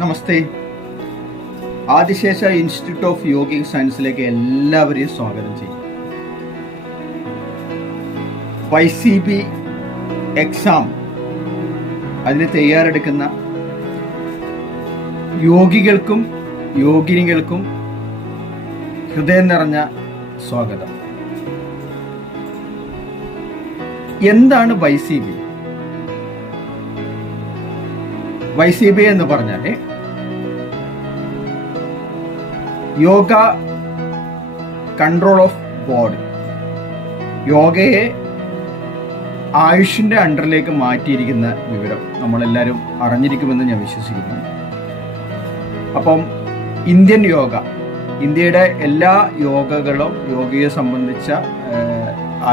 Namaste. Adishesha institute of yogic സയൻസിലേക്ക് എല്ലാവരെയും സ്വാഗതം ചെയ്യും. YCB എക്സാം അതിന് തയ്യാറെടുക്കുന്ന യോഗികൾക്കും യോഗിനികൾക്കും ഹൃദയം നിറഞ്ഞ സ്വാഗതം. എന്താണ് YCB? YCB എന്ന് പറഞ്ഞാൽ യോഗ കൺട്രോൾ ഓഫ് ബോഡി. യോഗയെ ആയുഷിന്റെ അണ്ടറിലേക്ക് മാറ്റിയിരിക്കുന്ന വിവരം നമ്മളെല്ലാവരും അറിഞ്ഞിരിക്കുമെന്ന് ഞാൻ വിശ്വസിക്കുന്നു. അപ്പം ഇന്ത്യൻ യോഗ, ഇന്ത്യയുടെ എല്ലാ യോഗകളും, യോഗയെ സംബന്ധിച്ച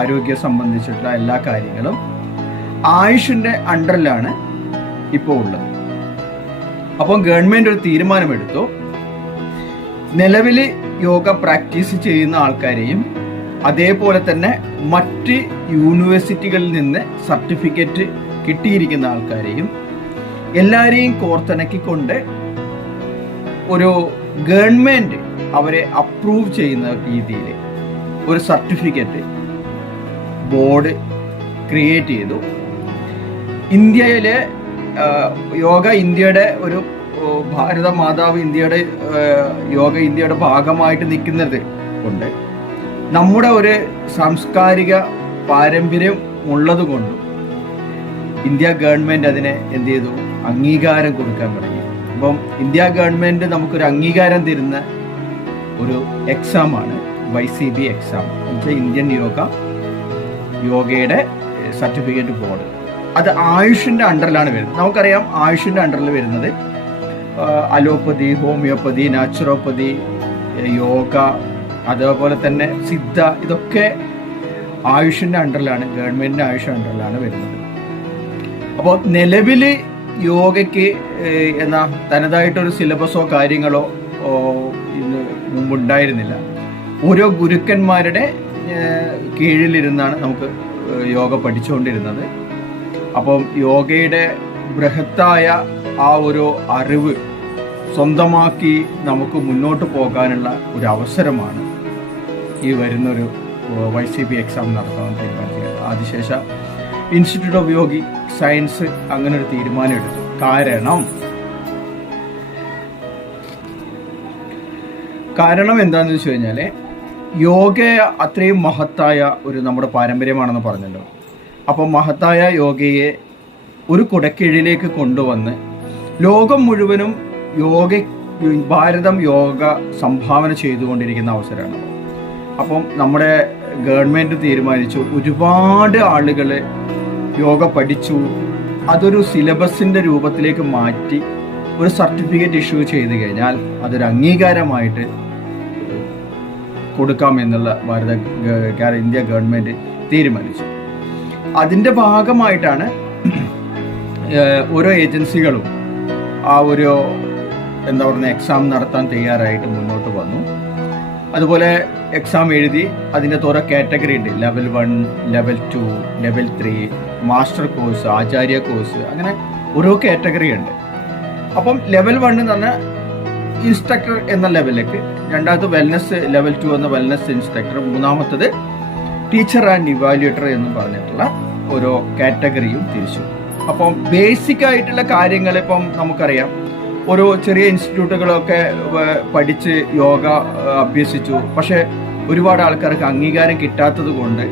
ആരോഗ്യം സംബന്ധിച്ചിട്ടുള്ള എല്ലാ കാര്യങ്ങളും ആയുഷിന്റെ അണ്ടറിലാണ് ഇപ്പോൾ ഉള്ളത്. അപ്പം ഗവൺമെന്റ് ഒരു തീരുമാനമെടുത്തു, നിലവിൽ യോഗ പ്രാക്ടീസ് ചെയ്യുന്ന ആൾക്കാരെയും അതേപോലെ തന്നെ മറ്റ് യൂണിവേഴ്സിറ്റികളിൽ നിന്ന് സർട്ടിഫിക്കറ്റ് കിട്ടിയിരിക്കുന്ന ആൾക്കാരെയും എല്ലാവരെയും കോർത്തിണക്കിക്കൊണ്ട് ഒരു ഗവൺമെന്റ് അവരെ അപ്രൂവ് ചെയ്യുന്ന രീതിയിൽ ഒരു സർട്ടിഫിക്കറ്റ് ബോർഡ് ക്രിയേറ്റ് ചെയ്തു. ഇന്ത്യയിലെ യോഗ ഇന്ത്യയുടെ ഒരു ഭാരത മാതാവ്, ഇന്ത്യയുടെ യോഗ ഇന്ത്യയുടെ ഭാഗമായിട്ട് നിൽക്കുന്നത് കൊണ്ട്, നമ്മുടെ ഒരു സാംസ്കാരിക പാരമ്പര്യം ഉള്ളത് കൊണ്ടും ഇന്ത്യ ഗവൺമെന്റ് അതിനെ എന്ത് ചെയ്തു, അംഗീകാരം കൊടുക്കാൻ തുടങ്ങി. അപ്പം ഇന്ത്യ ഗവൺമെന്റ് നമുക്കൊരു അംഗീകാരം തരുന്ന ഒരു എക്സാമാണ് YCB എക്സാം. എന്നുവെച്ചാൽ ഇന്ത്യൻ യോഗയുടെ സർട്ടിഫിക്കറ്റ് ബോർഡ്. അത് ആയുഷിന്റെ അണ്ടറിലാണ് വരുന്നത്. നമുക്കറിയാം, ആയുഷിന്റെ അണ്ടറിൽ വരുന്നത് അലോപ്പതി, ഹോമിയോപ്പതി, നാച്ചുറോപ്പതി, യോഗ, അതേപോലെ തന്നെ സിദ്ധ, ഇതൊക്കെ ആയുഷിന്റെ അണ്ടറിലാണ്, ഗവൺമെന്റിന്റെ ആയുഷ് അണ്ടറിലാണ് വരുന്നത്. അപ്പോൾ നിലവിൽ യോഗയ്ക്ക് തനതായിട്ടൊരു സിലബസോ കാര്യങ്ങളോ മുമ്പുണ്ടായിരുന്നില്ല. ഓരോ ഗുരുക്കന്മാരുടെ കീഴിലിരുന്നാണ് നമുക്ക് യോഗ പഠിച്ചുകൊണ്ടിരുന്നത്. അപ്പം യോഗയുടെ ബൃഹത്തായ ആ ഒരു അറിവ് സ്വന്തമാക്കി നമുക്ക് മുന്നോട്ട് പോകാനുള്ള ഒരു അവസരമാണ് ഈ വരുന്നൊരു YCB എക്സാം നടത്താൻ തീരുമാനിച്ചത്. Adishesha institute of yogic science അങ്ങനെ ഒരു തീരുമാനം എടുത്തു. കാരണം എന്താണെന്ന് വെച്ച് കഴിഞ്ഞാൽ, യോഗ അത്രയും മഹത്തായ ഒരു നമ്മുടെ പാരമ്പര്യമാണെന്ന് പറഞ്ഞല്ലോ. അപ്പോൾ മഹത്തായ യോഗയെ ഒരു കുടക്കീഴിലേക്ക് കൊണ്ടുവന്ന് ലോകം മുഴുവനും ഭാരതം യോഗ സംഭാവന ചെയ്തുകൊണ്ടിരിക്കുന്ന അവസരമാണ്. അപ്പം നമ്മുടെ ഗവൺമെൻറ് തീരുമാനിച്ചു, ഒരുപാട് ആളുകൾ യോഗ പഠിച്ചു, അതൊരു സിലബസിൻ്റെ രൂപത്തിലേക്ക് മാറ്റി ഒരു സർട്ടിഫിക്കറ്റ് ഇഷ്യൂ ചെയ്ത് കഴിഞ്ഞാൽ അതൊരു അംഗീകാരമായിട്ട് കൊടുക്കാമെന്നുള്ള ഇന്ത്യ ഗവൺമെൻറ് തീരുമാനിച്ചു. അതിൻ്റെ ഭാഗമായിട്ടാണ് ഓരോ ഏജൻസികളും ആ ഒരു എക്സാം നടത്താൻ തയ്യാറായിട്ട് മുന്നോട്ട് വന്നു. അതുപോലെ എക്സാം എഴുതി അതിൻ്റെ ഓരോ കാറ്റഗറി ഉണ്ട്. Level 1, level 2, level 3, master course, acharya course, അങ്ങനെ ഓരോ കാറ്റഗറി ഉണ്ട്. അപ്പം ലെവൽ 1 എന്ന് പറഞ്ഞാൽ ഇൻസ്ട്രക്ടർ എന്ന ലെവലിലേക്ക്, രണ്ടാമത് വെൽനസ് ലെവൽ 2 എന്ന വെൽനസ് ഇൻസ്ട്രക്ടർ, മൂന്നാമത്തത് ടീച്ചർ ആൻഡ് ഇവാലുവേറ്റർ എന്ന് പറഞ്ഞിട്ടുള്ള ഓരോ കാറ്റഗറിയും തിരിച്ചു. അപ്പം ബേസിക് ആയിട്ടുള്ള കാര്യങ്ങൾ ഇപ്പം നമുക്കറിയാം, ഓരോ ചെറിയ ഇൻസ്റ്റിറ്റ്യൂട്ടുകളൊക്കെ പഠിച്ച് യോഗ അഭ്യസിച്ചു, പക്ഷെ ഒരുപാട് ആൾക്കാർക്ക് അംഗീകാരം കിട്ടാത്തത് കൊണ്ട്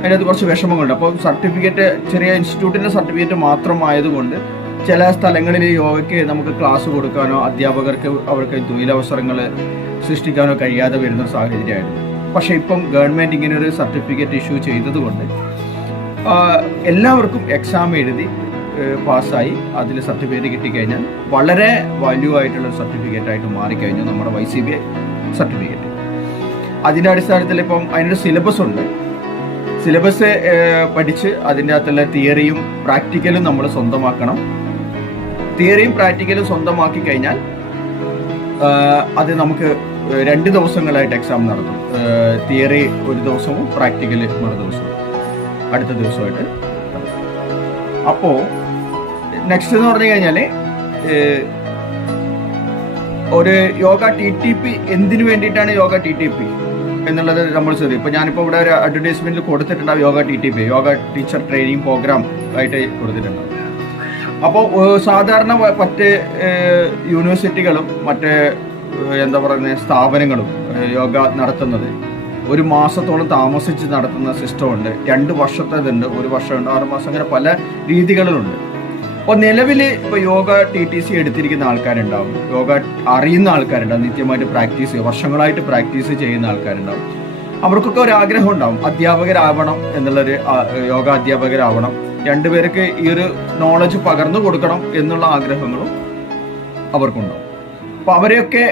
അതിനകത്ത് കുറച്ച് വിഷമങ്ങളുണ്ട്. അപ്പോൾ സർട്ടിഫിക്കറ്റ്, ചെറിയ ഇൻസ്റ്റിറ്റ്യൂട്ടിൻ്റെ സർട്ടിഫിക്കറ്റ് മാത്രമായതുകൊണ്ട് ചില സ്ഥലങ്ങളിൽ യോഗയ്ക്ക് നമുക്ക് ക്ലാസ് കൊടുക്കാനോ അധ്യാപകർക്ക് അവർക്ക് തൊഴിലവസരങ്ങൾ സൃഷ്ടിക്കാനോ കഴിയാതെ വരുന്ന സാഹചര്യമായിരുന്നു. പക്ഷേ ഇപ്പം ഗവൺമെൻറ് ഇങ്ങനെ ഒരു സർട്ടിഫിക്കറ്റ് ഇഷ്യൂ ചെയ്തതുകൊണ്ട് എല്ലാവർക്കും എക്സാം എഴുതി പാസ്സായി അതിൽ സർട്ടിഫിക്കറ്റ് കിട്ടിക്കഴിഞ്ഞാൽ വളരെ വാല്യൂ ആയിട്ടുള്ള സർട്ടിഫിക്കറ്റ് ആയിട്ട് മാറിക്കഴിഞ്ഞു നമ്മുടെ YCB സർട്ടിഫിക്കറ്റ്. അതിൻ്റെ അടിസ്ഥാനത്തിൽ ഇപ്പം അതിനൊരു സിലബസ് ഉണ്ട്. സിലബസ് പഠിച്ച് അതിൻ്റെ അകത്തുള്ള തിയറിയും പ്രാക്ടിക്കലും നമ്മൾ സ്വന്തമാക്കണം. തിയറിയും പ്രാക്ടിക്കലും സ്വന്തമാക്കി കഴിഞ്ഞാൽ അത് നമുക്ക് 2 ദിവസങ്ങളായിട്ട് എക്സാം നടത്തും. തിയറി ഒരു ദിവസവും പ്രാക്ടിക്കൽ മറു ദിവസവും അടുത്ത ദിവസമായിട്ട്. അപ്പോൾ നെക്സ്റ്റ് എന്ന് പറഞ്ഞു കഴിഞ്ഞാൽ ഒരു യോഗ TTP എന്തിനു വേണ്ടിയിട്ടാണ് യോഗ TTP എന്നുള്ളത് നമ്മൾ ശ്രദ്ധിക്കും. ഇപ്പോൾ ഞാനിപ്പോൾ ഇവിടെ ഒരു അഡ്വർടൈസ്മെന്റിൽ കൊടുത്തിട്ടുണ്ടാവും yoga TTP, yoga teacher training programme ആയിട്ട് കൊടുത്തിട്ടുണ്ടാവും. അപ്പോൾ സാധാരണ മറ്റ് യൂണിവേഴ്സിറ്റികളും മറ്റ് എന്താ പറയുന്നത് സ്ഥാപനങ്ങളും യോഗ നടത്തുന്നത് 1 മാസത്തോളം താമസിച്ച് നടത്തുന്ന സിസ്റ്റമുണ്ട്, 2 വർഷത്തേതുണ്ട്, 1 വർഷമുണ്ട്, 6 മാസം, അങ്ങനെ പല രീതികളിലുണ്ട്. അപ്പോൾ നിലവിൽ ഇപ്പോൾ യോഗ TTC എടുത്തിരിക്കുന്ന ആൾക്കാരുണ്ടാവും, യോഗ അറിയുന്ന ആൾക്കാരുണ്ടാവും, നിത്യമായിട്ട് പ്രാക്ടീസ് വർഷങ്ങളായിട്ട് പ്രാക്ടീസ് ചെയ്യുന്ന ആൾക്കാരുണ്ടാവും. അവർക്കൊക്കെ ഒരു ആഗ്രഹം ഉണ്ടാവും, അധ്യാപകരാവണം എന്നുള്ളൊരു, യോഗ അധ്യാപകരാവണം, 2 പേർക്ക് ഈ ഒരു നോളജ് പകർന്നു കൊടുക്കണം എന്നുള്ള ആഗ്രഹങ്ങളും അവർക്കുണ്ടാവും. അപ്പോൾ അവരെയൊക്കെ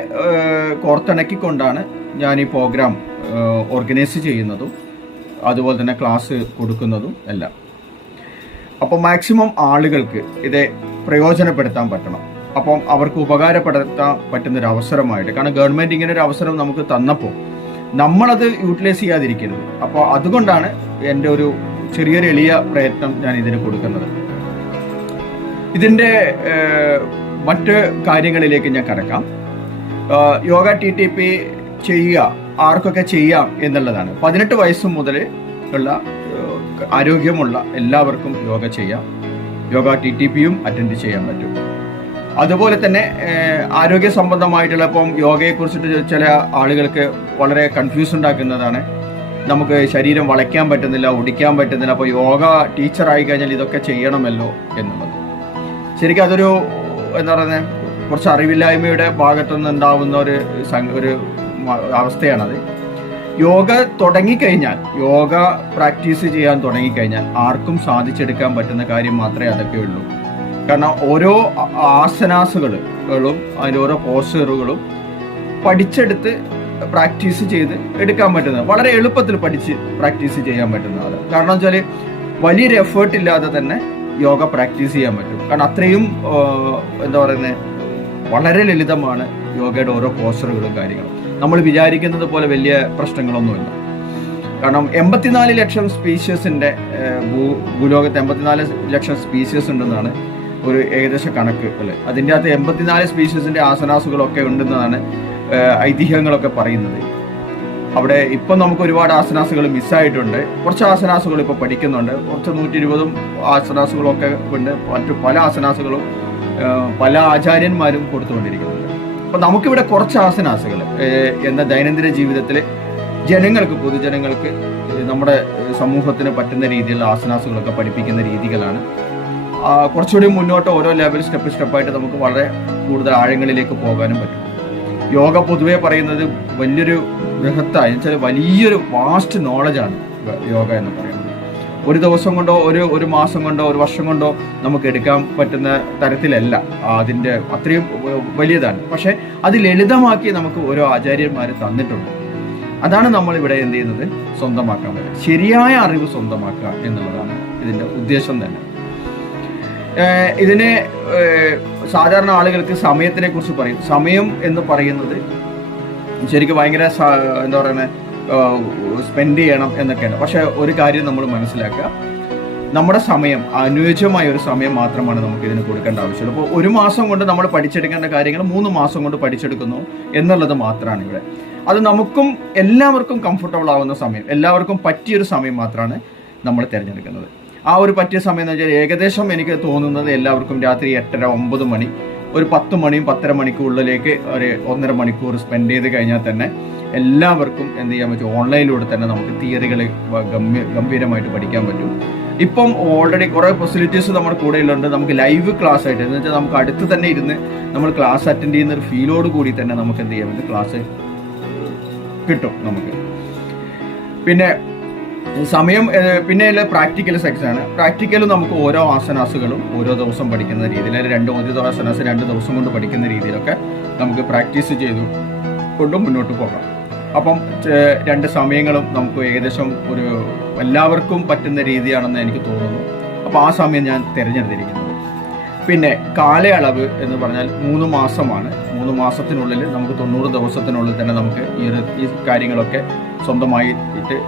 കോർത്തിണക്കിക്കൊണ്ടാണ് ഞാൻ ഈ പ്രോഗ്രാം ഓർഗനൈസ് ചെയ്യുന്നതും അതുപോലെ തന്നെ ക്ലാസ് കൊടുക്കുന്നതും എല്ലാം. അപ്പോൾ മാക്സിമം ആളുകൾക്ക് ഇത് പ്രയോജനപ്പെടുത്താൻ പറ്റണം. അപ്പം അവർക്ക് ഉപകാരപ്പെടുത്താൻ പറ്റുന്നൊരു അവസരമായിട്ട്, കാരണം ഗവൺമെൻറ് ഇങ്ങനെ ഒരു അവസരം നമുക്ക് തന്നപ്പോൾ നമ്മളത് യൂട്ടിലൈസ് ചെയ്യാതിരിക്കരുത്. അപ്പോൾ അതുകൊണ്ടാണ് എൻ്റെ ഒരു ചെറിയൊരു എളിയ പ്രയത്നം ഞാൻ ഇതിന് കൊടുക്കുന്നത്. ഇതിൻ്റെ മറ്റ് കാര്യങ്ങളിലേക്ക് ഞാൻ കടക്കാം. യോഗ TTP ചെയ്യുക ആർക്കൊക്കെ ചെയ്യാം എന്നുള്ളതാണ്. 18 വയസ്സ് മുതൽ ഉള്ള ആരോഗ്യമുള്ള എല്ലാവർക്കും യോഗ ചെയ്യാം. യോഗ TTPയും അറ്റൻഡ് ചെയ്യാൻ പറ്റും. അതുപോലെ തന്നെ ആരോഗ്യ സംബന്ധമായിട്ടുള്ള, ഇപ്പം യോഗയെക്കുറിച്ചിട്ട് ചില ആളുകൾക്ക് വളരെ കൺഫ്യൂസ് ഉണ്ടാക്കുന്നതാണ്, നമുക്ക് ശരീരം വളയ്ക്കാൻ പറ്റുന്നില്ല, ഒടിക്കാൻ പറ്റുന്നില്ല, അപ്പോൾ യോഗ ടീച്ചറായി കഴിഞ്ഞാൽ ഇതൊക്കെ ചെയ്യണമല്ലോ എന്നുള്ളത്. ശരിക്കും അതൊരു എന്താ പറയുന്നത്, കുറച്ച് അറിവില്ലായ്മയുടെ ഭാഗത്തുനിന്ന് ഉണ്ടാവുന്ന ഒരു അവസ്ഥയാണത്. യോഗ തുടങ്ങിക്കഴിഞ്ഞാൽ, യോഗ പ്രാക്ടീസ് ചെയ്യാൻ തുടങ്ങിക്കഴിഞ്ഞാൽ ആർക്കും സാധിച്ചെടുക്കാൻ പറ്റുന്ന കാര്യം മാത്രമേ അതൊക്കെ ഉള്ളൂ. കാരണം ഓരോ ആസനാസുകളും അതിൻ്റെ ഓരോ പോസ്റ്ററുകളും പഠിച്ചെടുത്ത് പ്രാക്ടീസ് ചെയ്ത് എടുക്കാൻ പറ്റുന്നത്, വളരെ എളുപ്പത്തിൽ പഠിച്ച് പ്രാക്ടീസ് ചെയ്യാൻ പറ്റുന്നതാണ്. കാരണം വെച്ചാൽ വലിയൊരു എഫേർട്ട് ഇല്ലാതെ തന്നെ യോഗ പ്രാക്ടീസ് ചെയ്യാൻ പറ്റും. കാരണം അത്രയും എന്താ പറയുന്നത്, വളരെ ലളിതമാണ് യോഗയുടെ ഓരോ പോസ്റ്ററുകളും കാര്യങ്ങളും. നമ്മൾ വിചാരിക്കുന്നത് പോലെ വലിയ പ്രശ്നങ്ങളൊന്നുമില്ല. കാരണം 84 ലക്ഷം സ്പീഷ്യസിൻ്റെ ഭൂലോകത്ത് 84 ലക്ഷം സ്പീഷ്യസ് ഉണ്ടെന്നാണ് ഒരു ഏകദേശ കണക്ക് അല്ലേ. അതിൻ്റെ അകത്ത് 84 സ്പീഷ്യസിൻ്റെ ആസനാസുകളൊക്കെ ഉണ്ടെന്നാണ് ഐതിഹ്യങ്ങളൊക്കെ പറയുന്നത്. അവിടെ ഇപ്പം നമുക്ക് ഒരുപാട് ആസനാസുകൾ മിസ്സായിട്ടുണ്ട്. കുറച്ച് ആസനാസുകൾ ഇപ്പോൾ പഠിക്കുന്നുണ്ട്, കുറച്ച് 120 ആസനാസുകളൊക്കെ ഉണ്ട്. മറ്റു പല ആസനാസുകളും പല ആചാര്യന്മാരും കൊടുത്തുകൊണ്ടിരിക്കുന്നുണ്ട്. അപ്പം നമുക്കിവിടെ കുറച്ച് ആസനാസുകൾ എന്ന ദൈനംദിന ജീവിതത്തിൽ ജനങ്ങൾക്ക്, പൊതുജനങ്ങൾക്ക്, നമ്മുടെ സമൂഹത്തിന് പറ്റുന്ന രീതിയിലുള്ള ആസനാസുകളൊക്കെ പഠിപ്പിക്കുന്ന രീതികളാണ്. കുറച്ചുകൂടി മുന്നോട്ട് ഓരോ ലെവൽ സ്റ്റെപ്പായിട്ട് നമുക്ക് വളരെ കൂടുതൽ ആഴങ്ങളിലേക്ക് പോകാനും പറ്റും. യോഗ പൊതുവെ പറയുന്നത് വലിയൊരു ബൃഹത്തായ, വെച്ചാൽ വലിയൊരു വാസ്റ്റ് നോളജാണ് യോഗ എന്ന് പറയുന്നത്. ഒരു ദിവസം കൊണ്ടോ ഒരു മാസം കൊണ്ടോ 1 വർഷം കൊണ്ടോ നമുക്ക് എടുക്കാൻ പറ്റുന്ന തരത്തിലല്ല, അതിൻ്റെ അത്രയും വലിയതാണ്. പക്ഷെ അത് ലളിതമാക്കി നമുക്ക് ഓരോ ആചാര്യന്മാർ തന്നിട്ടുണ്ട്. അതാണ് നമ്മൾ ഇവിടെ എന്ത് ചെയ്യുന്നത്, സ്വന്തമാക്കാൻ പറ്റും. ശരിയായ അറിവ് സ്വന്തമാക്കുക എന്നുള്ളതാണ് ഇതിൻ്റെ ഉദ്ദേശം തന്നെ. ഇതിനെ സാധാരണ ആളുകൾക്ക് സമയത്തിനെ കുറിച്ച് പറയും. സമയം എന്ന് പറയുന്നത് ശരിക്കും ഭയങ്കര എന്താ പറയുന്നത്, സ്പെൻഡ് ചെയ്യണം എന്നൊക്കെയാണ്. പക്ഷെ ഒരു കാര്യം നമ്മൾ മനസ്സിലാക്കുക, നമ്മുടെ സമയം അനുയോജ്യമായ ഒരു സമയം മാത്രമാണ് നമുക്ക് ഇതിന് കൊടുക്കേണ്ട ആവശ്യമുള്ളൂ. അപ്പോൾ 1 മാസം കൊണ്ട് നമ്മൾ പഠിച്ചെടുക്കേണ്ട കാര്യങ്ങൾ 3 മാസം കൊണ്ട് പഠിച്ചെടുക്കുന്നു എന്നുള്ളത് മാത്രമാണ് ഇവിടെ. അത് നമുക്കും എല്ലാവർക്കും കംഫർട്ടബിൾ ആവുന്ന സമയം, എല്ലാവർക്കും പറ്റിയൊരു സമയം മാത്രമാണ് നമ്മൾ തിരഞ്ഞെടുക്കുന്നത്. ആ ഒരു പറ്റിയ സമയം എന്ന് വെച്ചാൽ ഏകദേശം എനിക്ക് തോന്നുന്നത് എല്ലാവർക്കും രാത്രി 8:30-9 മണി, ഒരു 10 മണിയും 10:30 മണിക്കുള്ളിലേക്ക് ഒരു 1.5 മണിക്കൂർ സ്പെൻഡ് ചെയ്ത് കഴിഞ്ഞാൽ തന്നെ എല്ലാവർക്കും എന്ത് ചെയ്യാൻ പറ്റും, ഓൺലൈനിലൂടെ തന്നെ നമുക്ക് തിയറികൾ ഗംഭീരമായിട്ട് പഠിക്കാൻ പറ്റും. ഇപ്പം ഓൾറെഡി കുറേ ഫെസിലിറ്റീസ് നമ്മുടെ കൂടെയുണ്ട്. നമുക്ക് ലൈവ് ക്ലാസ് ആയിട്ട്, എന്ന് വെച്ചാൽ നമുക്ക് അടുത്ത് തന്നെ ഇരുന്ന് നമ്മൾ ക്ലാസ് അറ്റൻഡ് ചെയ്യുന്ന ഒരു ഫീലോട് കൂടി തന്നെ നമുക്ക് എന്ത് ചെയ്യാൻ പറ്റും, ക്ലാസ് കിട്ടും നമുക്ക്. പിന്നെ സമയം, പിന്നെയുള്ള പ്രാക്ടിക്കൽ സെക്ഷനാണ്. പ്രാക്ടിക്കൽ നമുക്ക് ഓരോ ആസനാസുകളും ഓരോ ദിവസം പഠിക്കുന്ന രീതിയിൽ, ഒരു ആസനാസ് 2 ദിവസം കൊണ്ട് പഠിക്കുന്ന രീതിയിലൊക്കെ നമുക്ക് പ്രാക്ടീസ് ചെയ്തു കൊണ്ടും മുന്നോട്ട് പോകാം. അപ്പം 2 സമയങ്ങളും നമുക്ക് ഏകദേശം ഒരു എല്ലാവർക്കും പറ്റുന്ന രീതിയാണെന്ന് എനിക്ക് തോന്നുന്നു. അപ്പോൾ ആ സമയം ഞാൻ തിരഞ്ഞെടുത്തിരിക്കുന്നത്. പിന്നെ കാലയളവ് എന്ന് പറഞ്ഞാൽ 3 മാസമാണ്. 3 മാസത്തിനുള്ളിൽ നമുക്ക് 90 ദിവസത്തിനുള്ളിൽ തന്നെ നമുക്ക് ഈ കാര്യങ്ങളൊക്കെ സ്വന്തമായിട്ട്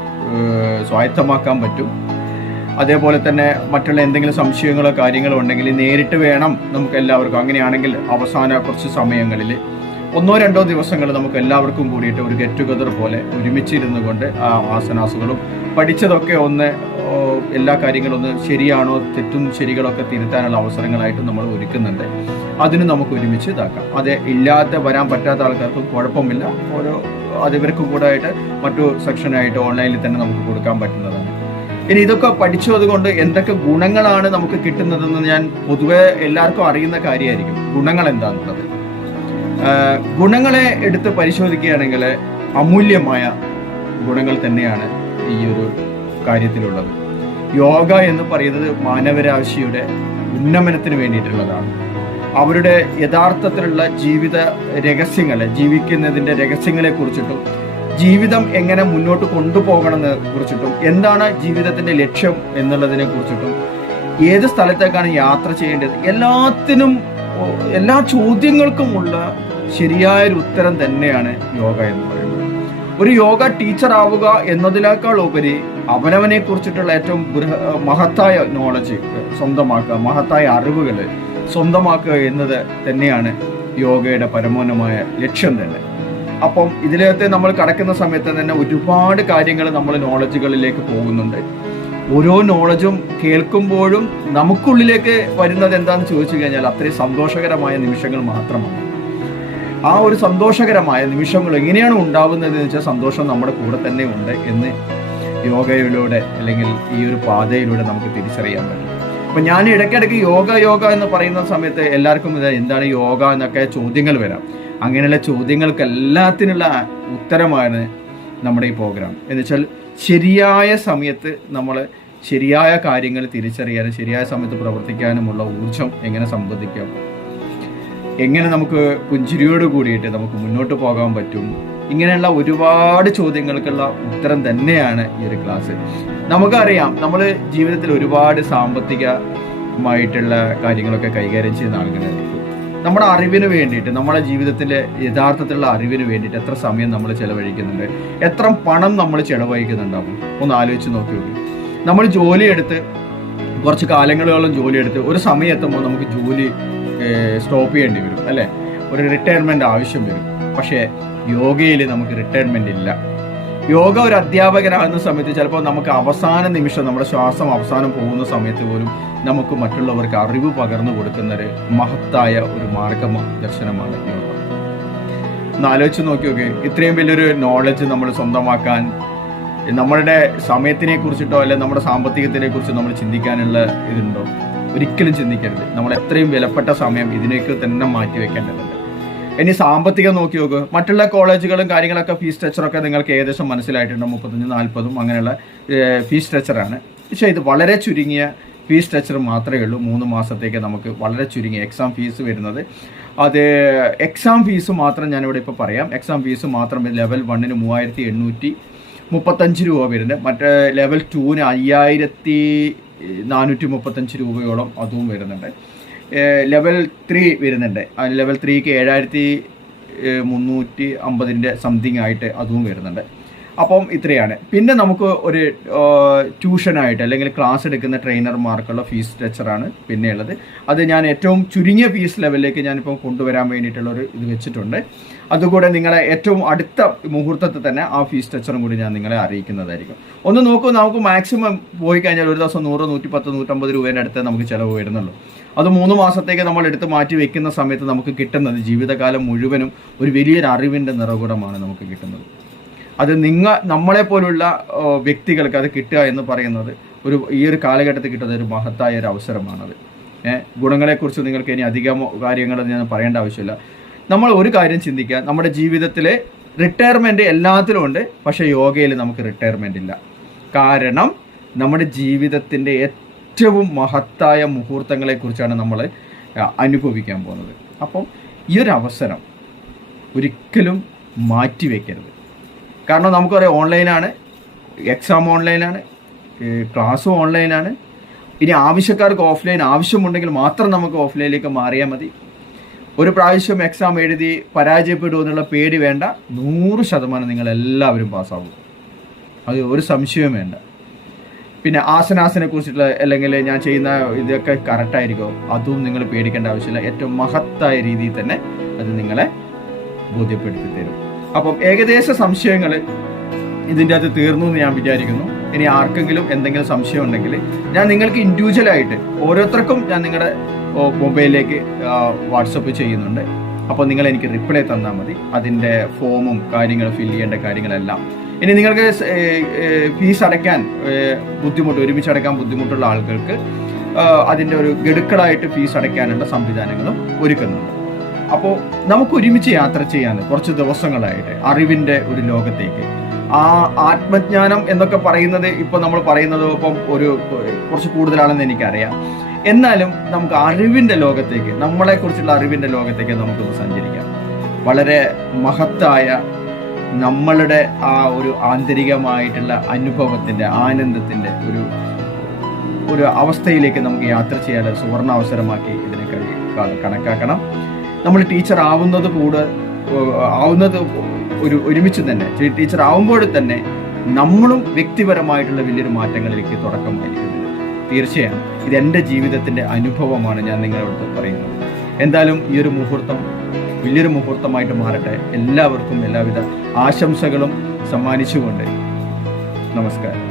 സ്വായത്തമാക്കാൻ പറ്റും. അതേപോലെ തന്നെ മറ്റുള്ള എന്തെങ്കിലും സംശയങ്ങളോ കാര്യങ്ങളോ ഉണ്ടെങ്കിൽ നേരിട്ട് വേണം നമുക്ക് എല്ലാവർക്കും. അങ്ങനെയാണെങ്കിൽ അവസാന കുറച്ച് സമയങ്ങളിൽ 1 or 2 ദിവസങ്ങൾ നമുക്ക് എല്ലാവർക്കും കൂടിയിട്ട് ഒരു ഗെറ്റ് ടുഗദർ പോലെ ഒരുമിച്ചിരുന്നു കൊണ്ട് ആ ആസനാസുകളും പഠിച്ചതൊക്കെ ഒന്ന് എല്ലാ കാര്യങ്ങളും ഒന്ന് ശരിയാണോ തെറ്റും ശരികളൊക്കെ തിരുത്താനുള്ള അവസരങ്ങളായിട്ട് നമ്മൾ ഒരുക്കുന്നുണ്ട്. അതിന് നമുക്ക് ഒരുമിച്ച് ഇതാക്കാം. അത് വരാൻ പറ്റാത്ത ആൾക്കാർക്കും കുഴപ്പമില്ല. ഇവർക്കും കൂടെ ആയിട്ട് മറ്റു സെക്ഷനായിട്ട് ഓൺലൈനിൽ തന്നെ നമുക്ക് കൊടുക്കാൻ പറ്റുന്നതാണ്. ഇനി ഇതൊക്കെ പഠിച്ചത് കൊണ്ട് എന്തൊക്കെ ഗുണങ്ങളാണ് നമുക്ക് കിട്ടുന്നതെന്ന് ഞാൻ പൊതുവെ എല്ലാവർക്കും അറിയുന്ന കാര്യമായിരിക്കും. ഗുണങ്ങൾ എന്താണെന്നുള്ളത് ഗുണങ്ങളെ എടുത്ത് പരിശോധിക്കുകയാണെങ്കിൽ അമൂല്യമായ ഗുണങ്ങൾ തന്നെയാണ് ഈ ഒരു കാര്യത്തിലുള്ളത്. യോഗ എന്ന് പറയുന്നത് മാനവരാശിയുടെ ഉന്നമനത്തിന് വേണ്ടിയിട്ടുള്ളതാണ്. അവരുടെ യഥാർത്ഥത്തിലുള്ള ജീവിത രഹസ്യങ്ങളെ, ജീവിക്കുന്നതിൻ്റെ രഹസ്യങ്ങളെ കുറിച്ചിട്ടും ജീവിതം എങ്ങനെ മുന്നോട്ട് കൊണ്ടുപോകണമെന്ന് കുറിച്ചിട്ടും എന്താണ് ജീവിതത്തിൻ്റെ ലക്ഷ്യം എന്നുള്ളതിനെ കുറിച്ചിട്ടും ഏത് സ്ഥലത്തേക്കാണ് യാത്ര ചെയ്യേണ്ടത്, എല്ലാ ചോദ്യങ്ങൾക്കുമുള്ള ശരിയായൊരു ഉത്തരം തന്നെയാണ് യോഗ എന്ന് പറയുന്നത്. ഒരു യോഗ ടീച്ചർ ആവുക എന്നതിനേക്കാൾ ഉപരി അവനവനെ കുറിച്ചിട്ടുള്ള ഏറ്റവും മഹത്തായ നോളജ് സ്വന്തമാക്കുക, മഹത്തായ അറിവുകൾ സ്വന്തമാക്കുക എന്നത് തന്നെയാണ് യോഗയുടെ പരമോന്നതമായ ലക്ഷ്യം തന്നെ. അപ്പം ഇതിനകത്ത് നമ്മൾ കടക്കുന്ന സമയത്ത് തന്നെ ഒരുപാട് കാര്യങ്ങൾ നമ്മൾ നോളജുകളിലേക്ക് പോകുന്നുണ്ട്. ഓരോ നോളജും കേൾക്കുമ്പോഴും നമുക്കുള്ളിലേക്ക് വരുന്നത് എന്താണെന്ന് ചോദിച്ചു കഴിഞ്ഞാൽ അത്രയും സന്തോഷകരമായ നിമിഷങ്ങൾ മാത്രമാണ്. ആ ഒരു സന്തോഷകരമായ നിമിഷങ്ങൾ എങ്ങനെയാണ് ഉണ്ടാകുന്നത് എന്ന് വെച്ചാൽ സന്തോഷം നമ്മുടെ കൂടെ തന്നെ ഉണ്ട് എന്ന് യോഗയിലൂടെ അല്ലെങ്കിൽ ഈ ഒരു പാതയിലൂടെ നമുക്ക് തിരിച്ചറിയാൻ പറ്റും. അപ്പം ഞാൻ ഇടയ്ക്കിടയ്ക്ക് യോഗ എന്ന് പറയുന്ന സമയത്ത് എല്ലാവർക്കും എന്താണ് യോഗ എന്നൊക്കെ ചോദ്യങ്ങൾ വരാം. അങ്ങനെയുള്ള ചോദ്യങ്ങൾക്ക് എല്ലാത്തിനുള്ള ഉത്തരമാണ് നമ്മുടെ ഈ പ്രോഗ്രാം. എന്ന് വെച്ചാൽ ശരിയായ സമയത്ത് നമ്മൾ ശരിയായ കാര്യങ്ങൾ തിരിച്ചറിയാനും ശരിയായ സമയത്ത് പ്രവർത്തിക്കാനുമുള്ള ഊർജം എങ്ങനെ സംബന്ധിക്കാം, എങ്ങനെ നമുക്ക് പുഞ്ചിരിയോട് കൂടിയിട്ട് നമുക്ക് മുന്നോട്ട് പോകാൻ പറ്റും, ഇങ്ങനെയുള്ള ഒരുപാട് ചോദ്യങ്ങൾക്കുള്ള ഉത്തരം തന്നെയാണ് ഈ ഒരു ക്ലാസ്. നമുക്കറിയാം നമ്മൾ ജീവിതത്തിൽ ഒരുപാട് സാമ്പത്തികമായിട്ടുള്ള കാര്യങ്ങളൊക്കെ കൈകാര്യം ചെയ്യുന്ന ആളുകളായിരിക്കും. നമ്മുടെ അറിവിന് വേണ്ടിയിട്ട്, നമ്മുടെ ജീവിതത്തിലെ യഥാർത്ഥത്തിലുള്ള അറിവിന് വേണ്ടിയിട്ട് എത്ര സമയം നമ്മൾ ചെലവഴിക്കുന്നുണ്ട്, എത്ര പണം നമ്മൾ ചെലവഴിക്കുന്നുണ്ടാവും ഒന്ന് ആലോചിച്ച് നോക്കി. നമ്മൾ ജോലിയെടുത്ത് കുറച്ച് കാലങ്ങളോളം ജോലിയെടുത്ത് ഒരു സമയം എത്തുമ്പോൾ നമുക്ക് ജോലി സ്റ്റോപ്പ് ചെയ്യേണ്ടി വരും, അല്ലേ? ഒരു റിട്ടയർമെന്റ് ആവശ്യം വരും. പക്ഷേ യോഗയിൽ നമുക്ക് റിട്ടയർമെന്റ് ഇല്ല. യോഗ ഒരു അധ്യാപകനാകുന്ന സമയത്ത് ചിലപ്പോൾ നമുക്ക് അവസാന നിമിഷം നമ്മുടെ ശ്വാസം അവസാനം പോകുന്ന സമയത്ത് പോലും നമുക്ക് മറ്റുള്ളവർക്ക് അറിവ് പകർന്നു കൊടുക്കുന്ന ഒരു മഹത്തായ ഒരു മാർഗദർശനമാണ് യോഗ. ഒന്ന് ആലോചിച്ച് നോക്കിയൊക്കെ ഇത്രയും വലിയൊരു നോളജ് നമ്മൾ സ്വന്തമാക്കാൻ നമ്മളുടെ സമയത്തിനെ കുറിച്ചിട്ടോ അല്ലെ നമ്മുടെ സാമ്പത്തികത്തിനെ കുറിച്ച് നമ്മൾ ചിന്തിക്കാനുള്ള ഇതുണ്ടോ? ഒരിക്കലും ചിന്തിക്കരുത്. നമ്മൾ എത്രയും വിലപ്പെട്ട സമയം ഇതിനേക്ക് തന്നെ മാറ്റി വെക്കേണ്ടതുണ്ട്. ഇനി സാമ്പത്തികം നോക്കി നോക്കുക. മറ്റുള്ള കോളേജുകളും കാര്യങ്ങളൊക്കെ ഫീസ് സ്ട്രക്ചറൊക്കെ നിങ്ങൾക്ക് ഏകദേശം മനസ്സിലായിട്ടുണ്ട്. 35-40 അങ്ങനെയുള്ള ഫീസ് സ്ട്രക്ചറാണ്. പക്ഷേ ഇത് വളരെ ചുരുങ്ങിയ ഫീസ് സ്ട്രക്ചർ മാത്രമേ ഉള്ളൂ. 3 മാസത്തേക്ക് നമുക്ക് വളരെ ചുരുങ്ങിയ എക്സാം ഫീസ് വരുന്നത്. അത് എക്സാം ഫീസ് മാത്രം ഞാനിവിടെ ഇപ്പോൾ പറയാം. എക്സാം ഫീസ് മാത്രം ലെവൽ 1-ന് 3,835 രൂപ വരുന്നുണ്ട്. മറ്റേ ലെവൽ 2-ന് 5,435 രൂപയോളം അതും വരുന്നുണ്ട്. ലെവൽ 3 വരുന്നുണ്ട്. ലെവൽ 3ക്ക് 7,350 സംതിങ് ആയിട്ട് അതും വരുന്നുണ്ട്. അപ്പം ഇത്രയാണ്. പിന്നെ നമുക്ക് ഒരു ട്യൂഷനായിട്ട് അല്ലെങ്കിൽ ക്ലാസ് എടുക്കുന്ന ട്രെയിനർമാർക്കുള്ള ഫീസ് സ്ട്രക്ചറാണ് പിന്നെ ഉള്ളത്. അത് ഞാൻ ഏറ്റവും ചുരുങ്ങിയ ഫീസ് ലെവലിലേക്ക് ഞാനിപ്പോൾ കൊണ്ടുവരാൻ വേണ്ടിയിട്ടുള്ളൊരു ഇത് വെച്ചിട്ടുണ്ട്. അതുകൂടെ നിങ്ങളെ ഏറ്റവും അടുത്ത മുഹൂർത്തത്തിൽ തന്നെ ആ ഫീസ് സ്ട്രക്ചറും കൂടി ഞാൻ നിങ്ങളെ അറിയിക്കുന്നതായിരിക്കും. ഒന്ന് നോക്കൂ, നമുക്ക് മാക്സിമം പോയി കഴിഞ്ഞാൽ ഒരു ദിവസം 100, 110, 150 രൂപേൻ്റെ അടുത്ത് നമുക്ക് ചിലവ് വരുന്നുള്ളൂ. അത് 3 മാസത്തേക്ക് നമ്മൾ എടുത്ത് മാറ്റി വെക്കുന്ന സമയത്ത് നമുക്ക് കിട്ടുന്നത് ജീവിതകാലം മുഴുവനും ഒരു വലിയൊരു അറിവിൻ്റെ നിറകുടമാണ് നമുക്ക് കിട്ടുന്നത്. അത് നമ്മളെപ്പോലുള്ള വ്യക്തികൾക്ക് അത് കിട്ടുക എന്ന് പറയുന്നത് ഈ ഒരു കാലഘട്ടത്തിൽ കിട്ടുന്ന ഒരു മഹത്തായ ഒരു അവസരമാണത്. ഗുണങ്ങളെക്കുറിച്ച് നിങ്ങൾക്ക് ഇനി അധികം കാര്യങ്ങൾ ഞാൻ പറയേണ്ട ആവശ്യമില്ല. നമ്മൾ ഒരു കാര്യം ചിന്തിക്കുക, നമ്മുടെ ജീവിതത്തിലെ റിട്ടയർമെൻറ്റ് എല്ലാത്തിലും ഉണ്ട്, പക്ഷേ യോഗയിൽ നമുക്ക് റിട്ടയർമെൻ്റ് ഇല്ല. കാരണം നമ്മുടെ ജീവിതത്തിൻ്റെ ഏറ്റവും മഹത്തായ മുഹൂർത്തങ്ങളെക്കുറിച്ചാണ് നമ്മൾ അനുഭവിക്കാൻ പോകുന്നത്. അപ്പം ഈ ഒരു അവസരം ഒരിക്കലും മാറ്റിവെക്കരുത്. കാരണം നമുക്കറിയാം ഓൺലൈനാണ്, എക്സാം ഓൺലൈനാണ്, ക്ലാസ്സും ഓൺലൈനാണ്. ഇനി ആവശ്യക്കാർക്ക് ഓഫ്ലൈൻ ആവശ്യമുണ്ടെങ്കിൽ മാത്രം നമുക്ക് ഓഫ്ലൈനിലേക്ക് മാറിയാൽ മതി. ഒരു പ്രാവശ്യം എക്സാം എഴുതി പരാജയപ്പെടുമോ എന്നുള്ള പേടി വേണ്ട. 100% നിങ്ങളെല്ലാവരും പാസ്സാവും, അത് ഒരു സംശയവും വേണ്ട. പിന്നെ ആസനാസിനെ കുറിച്ചിട്ടുള്ള അല്ലെങ്കിൽ ഞാൻ ചെയ്യുന്ന ഇതൊക്കെ കറക്റ്റായിരിക്കുമോ അതും നിങ്ങൾ പേടിക്കേണ്ട ആവശ്യമില്ല. ഏറ്റവും മഹത്തായ രീതിയിൽ തന്നെ അത് നിങ്ങളെ ബോധ്യപ്പെടുത്തി തരും. അപ്പം ഏകദേശ സംശയങ്ങൾ ഇതിൻ്റെ അകത്ത് തീർന്നു എന്ന് ഞാൻ വിചാരിക്കുന്നു. ഇനി ആർക്കെങ്കിലും എന്തെങ്കിലും സംശയം ഉണ്ടെങ്കിൽ ഞാൻ നിങ്ങൾക്ക് ഇൻഡിവിജ്വലായിട്ട് ഓരോരുത്തർക്കും ഞാൻ നിങ്ങളുടെ മൊബൈലിലേക്ക് വാട്സപ്പ് ചെയ്യുന്നുണ്ട്. അപ്പോൾ നിങ്ങൾ എനിക്ക് റിപ്ലൈ തന്നാൽ മതി. അതിൻ്റെ ഫോമും കാര്യങ്ങളും ഫില്ല് ചെയ്യേണ്ട കാര്യങ്ങളെല്ലാം. ഇനി നിങ്ങൾക്ക് ഫീസ് അടയ്ക്കാൻ ഒരുമിച്ച് അടയ്ക്കാൻ ബുദ്ധിമുട്ടുള്ള ആളുകൾക്ക് അതിൻ്റെ ഒരു ഗഡുക്കളായിട്ട് ഫീസ് അടയ്ക്കാനുള്ള സംവിധാനങ്ങളും ഒരുക്കുന്നുണ്ട്. അപ്പോൾ നമുക്ക് ഒരുമിച്ച് യാത്ര ചെയ്യാൻ കുറച്ച് ദിവസങ്ങളായിട്ട് അറിവിൻ്റെ ഒരു ലോകത്തേക്ക്, ആ ആത്മജ്ഞാനം എന്നൊക്കെ പറയുന്നത് ഇപ്പോൾ നമ്മൾ പറയുന്നത് ഇപ്പം കുറച്ച് കൂടുതലാണെന്ന് എനിക്കറിയാം. എന്നാലും നമുക്ക് അറിവിൻ്റെ ലോകത്തേക്ക്, നമ്മളെക്കുറിച്ചുള്ള അറിവിൻ്റെ ലോകത്തേക്ക് നമുക്കൊന്ന് സഞ്ചരിക്കാം. വളരെ മഹത്തായ നമ്മളുടെ ആ ഒരു ആന്തരികമായിട്ടുള്ള അനുഭവത്തിൻ്റെ, ആനന്ദത്തിൻ്റെ ഒരു അവസ്ഥയിലേക്ക് നമുക്ക് യാത്ര ചെയ്യാൻ സുവർണാവസരമാക്കി ഇതിനെ കണക്കാക്കണം. നമ്മൾ ടീച്ചർ ആവുന്നത് ഒരുമിച്ച് തന്നെ ടീച്ചർ ആവുമ്പോൾ തന്നെ നമ്മളും വ്യക്തിപരമായിട്ടുള്ള വലിയൊരു മാറ്റങ്ങളിലേക്ക് തുടക്കമായിരിക്കുന്നത് തീർച്ചയാണ്. ഇത് എൻ്റെ ജീവിതത്തിൻ്റെ അനുഭവമാണ് ഞാൻ നിങ്ങളോട് പറയുന്നത്. എന്തായാലും ഈ ഒരു മുഹൂർത്തം വലിയൊരു മുഹൂർത്തമായിട്ട് മാറട്ടെ. എല്ലാവർക്കും എല്ലാവിധ ആശംസകളും സമ്മാനിച്ചുകൊണ്ട് നമസ്കാരം.